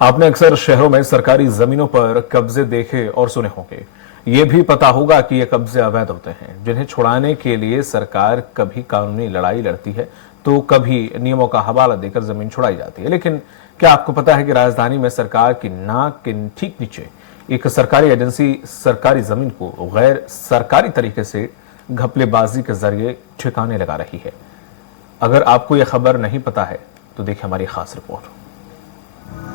आपने अक्सर शहरों में सरकारी जमीनों पर कब्जे देखे और सुने होंगे। ये भी पता होगा कि ये कब्जे अवैध होते हैं, जिन्हें छुड़ाने के लिए सरकार कभी कानूनी लड़ाई लड़ती है तो कभी नियमों का हवाला देकर जमीन छुड़ाई जाती है। लेकिन क्या आपको पता है कि राजधानी में सरकार की नाक के ठीक नीचे एक सरकारी एजेंसी सरकारी जमीन को गैर सरकारी तरीके से घपलेबाजी के जरिए ठिकाने लगा रही है। अगर आपको यह खबर नहीं पता है तो देखिए हमारी खास रिपोर्ट।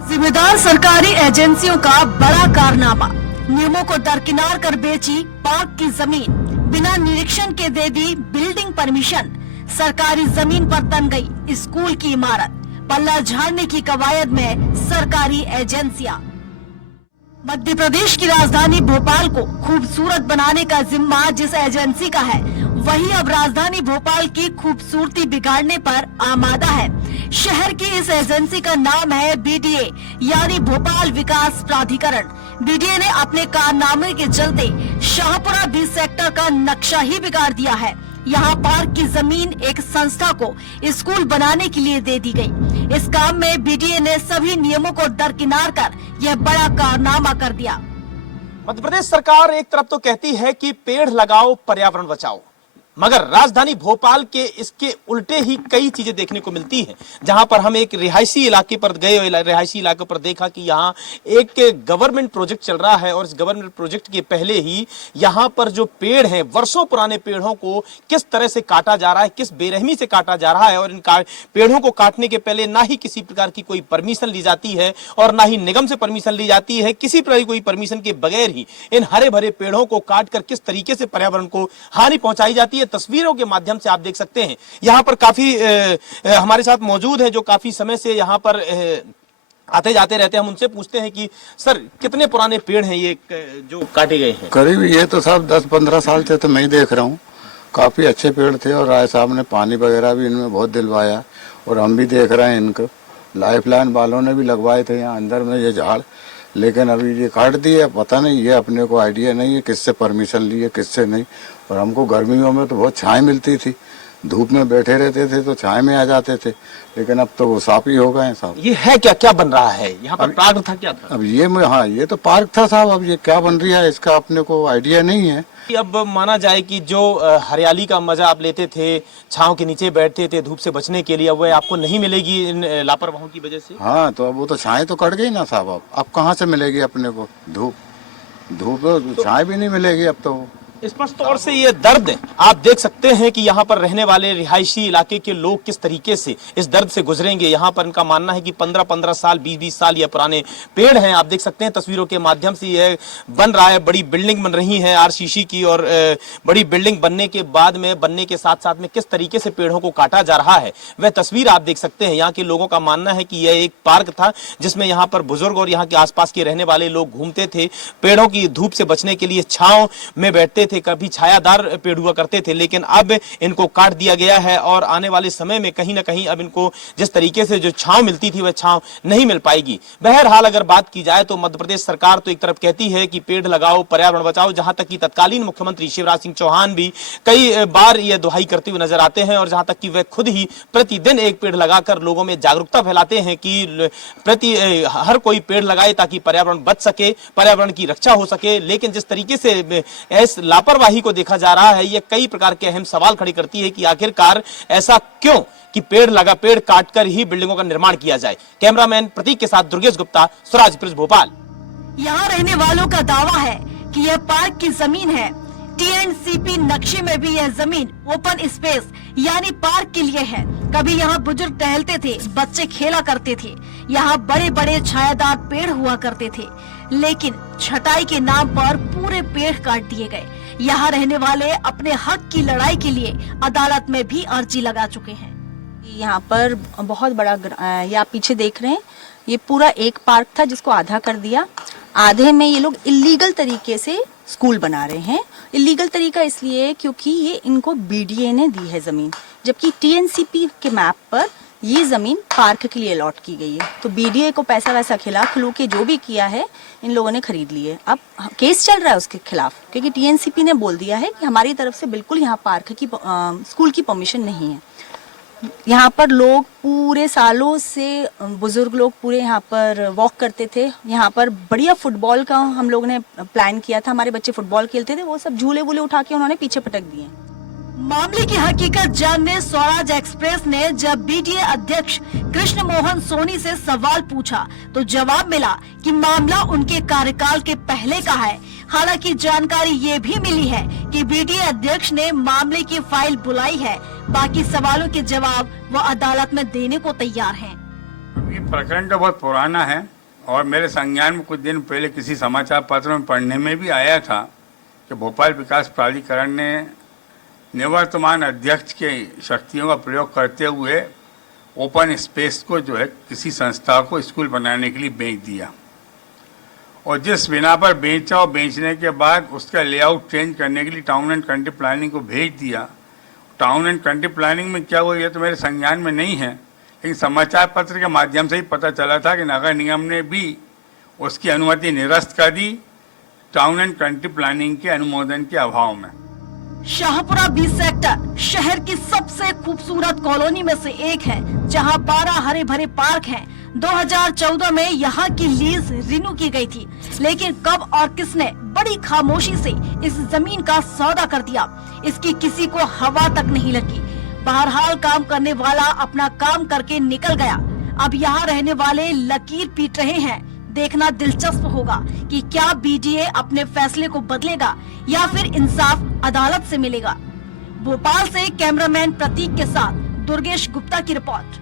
जिम्मेदार सरकारी एजेंसियों का बड़ा कारनामा, नियमों को दरकिनार कर बेची पार्क की जमीन, बिना निरीक्षण के दे दी बिल्डिंग परमिशन, सरकारी जमीन पर तन गई स्कूल की इमारत, पल्ला झाड़ने की कवायद में सरकारी एजेंसियां। मध्य प्रदेश की राजधानी भोपाल को खूबसूरत बनाने का जिम्मा जिस एजेंसी का है, वही अब राजधानी भोपाल की खूबसूरती बिगाड़ने पर आमादा है। शहर की इस एजेंसी का नाम है बीडीए यानी भोपाल विकास प्राधिकरण। बीडीए ने अपने कारनामे के चलते शाहपुरा 20 सेक्टर का नक्शा ही बिगाड़ दिया है। यहाँ पार्क की जमीन एक संस्था को स्कूल बनाने के लिए दे दी गई। इस काम में बीडीए ने सभी नियमों को दरकिनार कर यह बड़ा कारनामा कर दिया। मध्य प्रदेश सरकार एक तरफ तो कहती है कि पेड़ लगाओ पर्यावरण बचाओ, मगर राजधानी भोपाल के इसके उल्टे ही कई चीजें देखने को मिलती हैं। जहां पर हम एक रिहायशी इलाके पर गए, रिहायशी इलाके पर देखा कि यहां एक गवर्नमेंट प्रोजेक्ट चल रहा है और इस गवर्नमेंट प्रोजेक्ट के पहले ही यहां पर जो पेड़ हैं, वर्षों पुराने पेड़ों को किस तरह से काटा जा रहा है, किस बेरहमी से काटा जा रहा है। और इन पेड़ों को काटने के पहले ना ही किसी प्रकार की कोई परमिशन ली जाती है और ना ही निगम से परमिशन ली जाती है। किसी प्रकार की कोई परमिशन के बगैर ही इन हरे भरे पेड़ों को काट कर किस तरीके से पर्यावरण को हानि पहुंचाई जाती है, तस्वीरों के माध्यम से आप देख सकते हैं। यहां पर काफी हमारे साथ मौजूद है जो काफी समय से यहां पर आते जाते रहते हैं। हम उनसे पूछते हैं कि सर कितने पुराने पेड़ हैं ये जो काटे गए हैं? करीब ये तो साहब 10-15 साल से तो मैं ही देख रहा हूँ। काफी अच्छे पेड़ थे और राय साहब ने पानी वगैरह भी इनमें बहुत दिलवाया और हम भी देख रहे हैं इनको। लाइफ लाइन वालों ने भी लगवाए थे यहाँ अंदर में ये झाड़, लेकिन अभी ये काट दिए। पता नहीं, ये अपने को आइडिया नहीं है किससे परमिशन ली है किससे नहीं। और हमको गर्मियों में तो बहुत छाँव मिलती थी, धूप में बैठे रहते थे तो छाँव में आ जाते थे, लेकिन अब तो वो साफ ही हो गए हैं साहब। ये है क्या, क्या बन रहा है यहाँ पर? पार्क था क्या था? अब ये हाँ, ये तो पार्क था साहब। अब ये क्या बन रहा है इसका अपने को आइडिया नहीं है। अब माना जाए कि जो हरियाली का मजा आप लेते थे, छांव के नीचे बैठते थे धूप से बचने के लिए, अब वह आपको नहीं मिलेगी इन लापरवाहों की वजह से। हाँ, तो अब वो तो छाएं तो कट गई ना साहब। अब कहाँ से मिलेगी अपने को धूप छाएं भी नहीं मिलेगी अब तो। स्पष्ट तौर से ये दर्द आप देख सकते हैं कि यहाँ पर रहने वाले रिहायशी इलाके के लोग किस तरीके से इस दर्द से गुजरेंगे। यहाँ पर इनका मानना है कि 15-15 साल 20-20 साल ये पुराने पेड़ हैं। आप देख सकते हैं तस्वीरों के माध्यम से यह बन रहा है, बड़ी बिल्डिंग बन रही है आरसीसी की, और बड़ी बिल्डिंग बनने के बाद में बनने के साथ साथ में किस तरीके से पेड़ों को काटा जा रहा है वह तस्वीर आप देख सकते हैं। यहाँ के लोगों का मानना है कि यह एक पार्क था जिसमें यहाँ पर बुजुर्ग और यहाँ के आसपास के रहने वाले लोग घूमते थे, पेड़ों की धूप से बचने के लिए छांव में बैठते थे, कभी छायादार पेड़ हुआ करते थे, लेकिन अब इनको काट दिया गया है और आने वाले समय में कहीं ना कहीं अब इनको जिस तरीके से जो छांव मिलती थी वह छांव नहीं मिल पाएगी। बहरहाल अगर बात की जाए तो मध्य प्रदेश सरकार तो एक तरफ कहती है कि पेड़ लगाओ पर्यावरण बचाओ, जहां तक कि तत्कालीन मुख्यमंत्री शिवराज सिंह चौहान भी कई बार यह दुहाई करते हुए नजर आते हैं और जहां तक कि वह खुद ही प्रतिदिन एक पेड़ लगाकर लोगों में जागरूकता फैलाते हैं कि हर कोई पेड़ लगाए ताकि पर्यावरण बच सके, पर्यावरण की रक्षा हो सके। लेकिन जिस तरीके से इस लापरवाही को देखा जा रहा है, यह कई प्रकार के अहम सवाल खड़े करती है कि आखिरकार ऐसा क्यों कि पेड़ काटकर ही बिल्डिंगों का निर्माण किया जाए। कैमरामैन प्रतीक के साथ दुर्गेश गुप्ता, स्वराज एक्सप्रेस भोपाल। यहाँ रहने वालों का दावा है कि यह पार्क की जमीन है। टीएनसीपी नक्शे में भी यह जमीन ओपन स्पेस यानी पार्क के लिए है। कभी यहाँ बुजुर्ग टहलते थे, बच्चे खेला करते थे, यहाँ बड़े बड़े छायादार पेड़ हुआ करते थे, लेकिन छटाई के नाम पर पूरे पेड़ काट दिए गए। यहाँ रहने वाले अपने हक की लड़ाई के लिए अदालत में भी अर्जी लगा चुके हैं। यहाँ पर बहुत बड़ा ये आप पीछे देख रहे हैं, ये पूरा एक पार्क था जिसको आधा कर दिया। आधे में ये लोग इलीगल तरीके से स्कूल बना रहे हैं। इलीगल तरीका इसलिए क्योंकि ये इनको बीडीए ने दी है जमीन, जबकि टीएनसीपी के मैप पर ये जमीन पार्क के लिए अलॉट की गई है। तो बीडीए को पैसा वैसा खिलू के जो भी किया है इन लोगों ने खरीद ली है। अब केस चल रहा है उसके खिलाफ, क्योंकि टीएनसीपी ने बोल दिया है कि हमारी तरफ से बिल्कुल यहाँ पार्क की स्कूल की परमिशन नहीं है। यहाँ पर लोग पूरे सालों से बुजुर्ग लोग पूरे यहाँ पर वॉक करते थे। यहाँ पर बढ़िया फुटबॉल का हम लोग ने प्लान किया था, हमारे बच्चे फुटबॉल खेलते थे, वो सब झूले वूले उठा के उन्होंने पीछे पटक दिए। मामले की हकीकत जानने स्वराज एक्सप्रेस ने जब बीडीए अध्यक्ष कृष्ण मोहन सोनी से सवाल पूछा तो जवाब मिला कि मामला उनके कार्यकाल के पहले का है। हालांकि जानकारी ये भी मिली है कि बीडीए अध्यक्ष ने मामले की फाइल बुलाई है। बाकी सवालों के जवाब वो अदालत में देने को तैयार हैं। ये प्रकरण तो बहुत पुराना है और मेरे संज्ञान में कुछ दिन पहले किसी समाचार पत्र में पढ़ने में भी आया था कि भोपाल विकास प्राधिकरण ने निवर्तमान अध्यक्ष के शक्तियों का प्रयोग करते हुए ओपन स्पेस को जो है किसी संस्था को स्कूल बनाने के लिए बेच दिया, और जिस बिना पर बेचा और बेचने के बाद उसका लेआउट चेंज करने के लिए टाउन एंड कंट्री प्लानिंग को भेज दिया। टाउन एंड कंट्री प्लानिंग में क्या हुआ ये तो मेरे संज्ञान में नहीं है, लेकिन समाचार पत्र के माध्यम से ही पता चला था कि नगर निगम ने भी उसकी अनुमति निरस्त कर दी टाउन एंड कंट्री प्लानिंग के अनुमोदन के अभाव में। शाहपुरा 20 सेक्टर शहर की सबसे खूबसूरत कॉलोनी में से एक है, जहां 12 हरे भरे पार्क हैं। 2014 में यहाँ की लीज रिन्यू की गई थी, लेकिन कब और किसने बड़ी खामोशी से इस जमीन का सौदा कर दिया, इसकी किसी को हवा तक नहीं लगी। बहरहाल काम करने वाला अपना काम करके निकल गया। अब यहाँ रहने वाले लकीर पीट रहे हैं। देखना दिलचस्प होगा कि क्या बीडीए अपने फैसले को बदलेगा या फिर इंसाफ अदालत से मिलेगा। भोपाल से कैमरामैन प्रतीक के साथ दुर्गेश गुप्ता की रिपोर्ट।